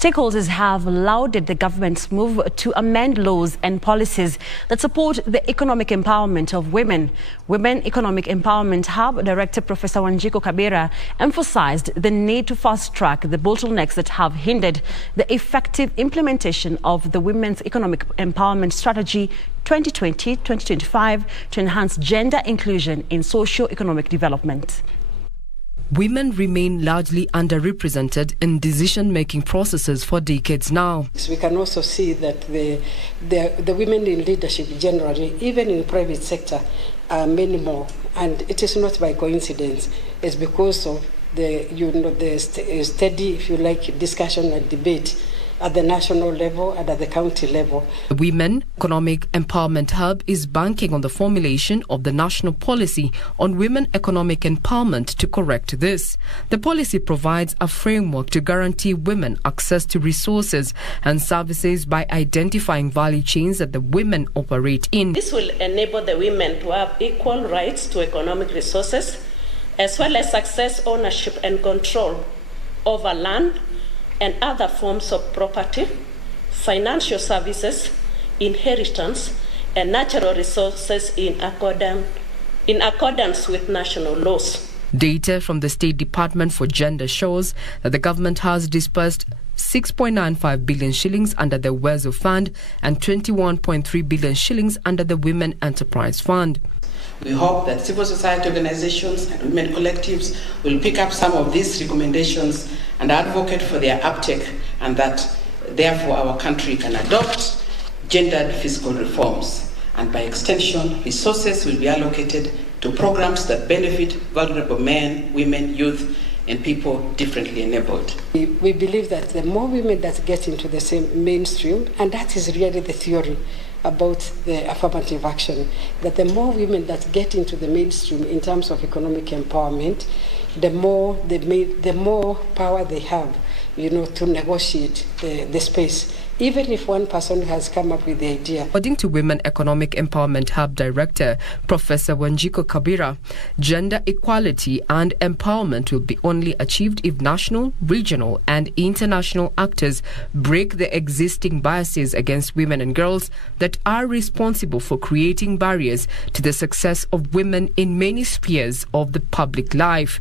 Stakeholders have lauded the government's move to amend laws and policies that support the economic empowerment of women. Women Economic Empowerment Hub Director Prof Wanjiku Kabira emphasized the need to fast-track the bottlenecks that have hindered the effective implementation of the Women's Economic Empowerment Strategy 2020-2025 to enhance gender inclusion in socio-economic development. Women remain largely underrepresented in decision-making processes for decades now. We can also see that the women in leadership generally, even in the private sector, are many more. And it is not by coincidence. It's because of the steady, if you like, discussion and debate at the national level and at the county level. The Women Economic Empowerment Hub is banking on the formulation of the national policy on women economic empowerment to correct this. The policy provides a framework to guarantee women access to resources and services by identifying value chains that the women operate in. This will enable the women to have equal rights to economic resources, as well as access, ownership and control over land and other forms of property, financial services, inheritance, and natural resources in accordance with national laws. Data from the State Department for Gender shows that the government has disbursed 6.95 billion shillings under the WESO Fund and 21.3 billion shillings under the Women Enterprise Fund. We hope that civil society organizations and women collectives will pick up some of these recommendations and advocate for their uptake, and that therefore our country can adopt gendered fiscal reforms. And by extension, resources will be allocated to programs that benefit vulnerable men, women, youth, and people differently enabled. We believe that the more women that get into the same mainstream, and that is really the theory about the affirmative action, that the more women that get into the mainstream in terms of economic empowerment, the more power they have, to negotiate the space, even if one person has come up with the idea. According to Women Economic Empowerment Hub Director Professor Wanjiku Kabira, gender equality and empowerment will be only achieved if national, regional and international actors break the existing biases against women and girls that are responsible for creating barriers to the success of women in many spheres of the public life.